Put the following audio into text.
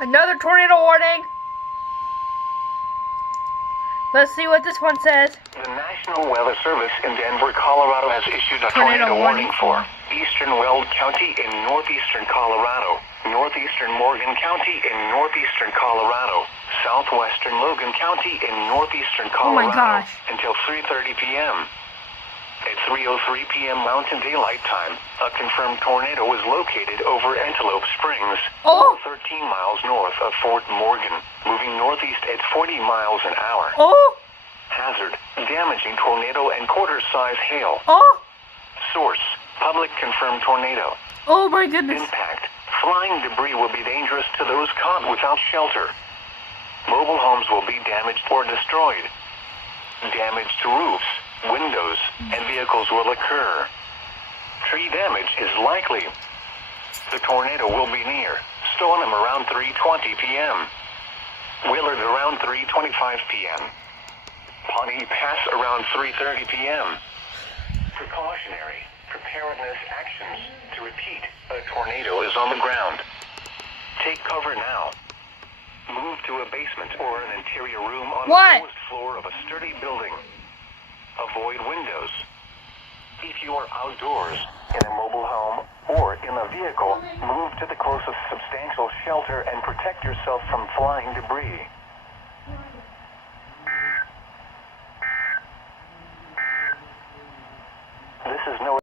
Another tornado warning. Let's see what this one says. The National Weather Service in Denver, Colorado has issued a tornado warning for eastern Weld County in northeastern Colorado, northeastern Morgan County in northeastern Colorado, southwestern Logan County in northeastern Colorado until 3:30 p.m. At 3:03 p.m. Mountain Daylight Time, a confirmed tornado was located over Antelope Springs, 13 miles north of Fort Morgan, moving northeast at 40 miles an hour. Hazard, damaging tornado and quarter-size hail. Source, public confirmed tornado. Oh my goodness. Impact, flying debris will be dangerous to those caught without shelter. Mobile homes will be damaged or destroyed. Damage to roofs, windows, and vehicles will occur. Tree damage is likely. The tornado will be near Stoneham around 3:20 p.m. Willard around 3:25 p.m. Pawnee Pass around 3:30 p.m. Precautionary preparedness actions. To repeat, a tornado is on the ground. Take cover now. Move to a basement or an interior room on the lowest floor of a sturdy building. Avoid windows. If you are outdoors, in a mobile home, or in a vehicle, move to the closest substantial shelter and protect yourself from flying debris.